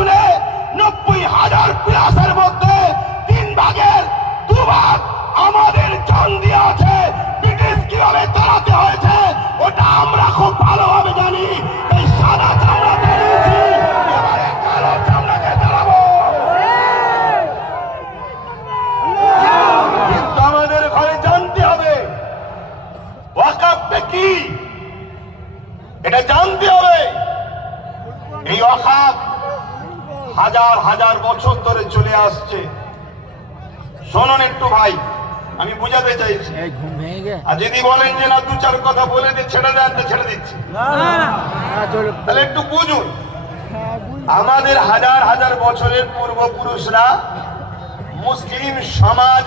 জুড়ে 90,000 প্লাসের মধ্যে 3 ভাগের 2 ভাগ আমাদের জান দিয়ে আছে। ব্রিটিশ কিভাবে তাড়াতে হয়েছে ওটা আমরা খুব ভালোভাবে জানি। এই সাদা চামড়া তাড়িয়েছি, এবারে কালো চামড়াকে তাড়াবো। কিন্তু আমাদের ঘরে জানতে হবে ওয়াকাফটা কি, এটা জানতে হবে। এই ওয়াকাফ হাজার হাজার বছর ধরে চলে আসছে। শোনুন একটু ভাই, আমি বুঝাতে চাইছি। আর যদি বলেন যে না 2-4 কথা বলে দিয়ে ছেড়ে দেন, তো ছেড়ে দিচ্ছি, তাহলে একটু বুঝুন। আমাদের হাজার হাজার বছরের পূর্বপুরুষরা মুসলিম সমাজ